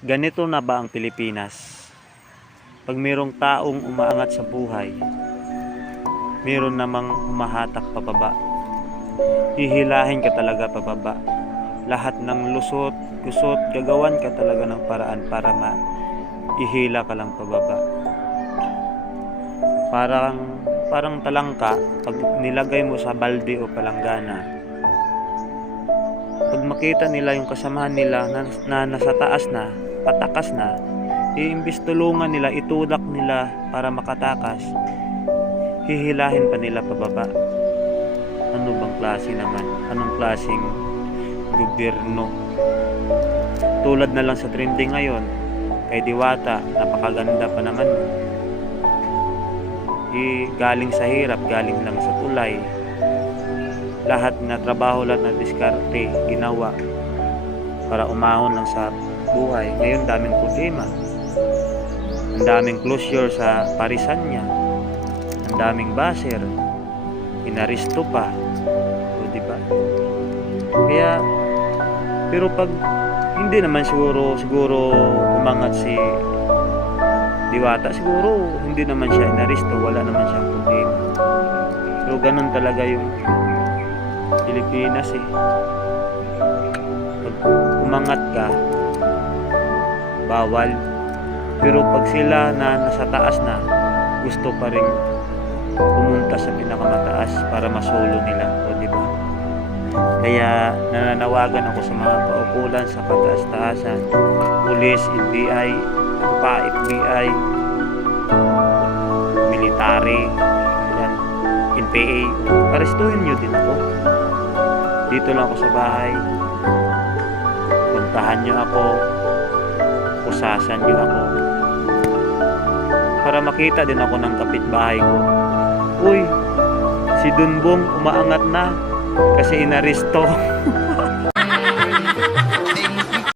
Ganito na ba ang Pilipinas? Pag mayroong taong umaangat sa buhay, mayroon namang humahatak pababa. Hihilahin ka talaga pababa. Lahat ng lusot, gusot, gagawan ka talaga ng paraan para ihila ka lang pababa. Parang talangka, pag nilagay mo sa balde o palanggana, pag makita nila yung kasamahan nila na nasa taas na, patakas na, iimbis tulungan nila, itulak nila para makatakas, hihilahin pa nila pababa. Ano bang klase naman? Anong klaseng gobyerno? Tulad na lang sa trending ngayon, kay Diwata, napakaganda pa naman. Galing sa hirap, galing lang sa tulay. Lahat na trabaho, lahat na diskarte, ginawa para umahon lang sa buhay. Ngayon daming problema. Ang daming closure sa parisan niya. Ang daming baser. Inaristo pa. O, diba? Kaya, pero pag hindi naman siguro umangat si Diwata, siguro hindi naman siya inaristo, wala naman siyang problema. Pero ganun talaga yung Pilipinas eh. Pag umangat ka, bawal. Pero pag sila na nasa taas na, gusto pa rin pumunta sa pinakamataas para masolo nila. O diba? Kaya nananawagan ako sa mga kaukulan sa kataas-taasan, pulis, NBI, FBI, military, yan, NPA, arestuhin nyo din ako. Dito lang ako sa bahay, puntahan nyo ako, usasan nyo ako, para makita din ako ng kapitbahay ko. Uy, si Dunbong umaangat na kasi inaristo.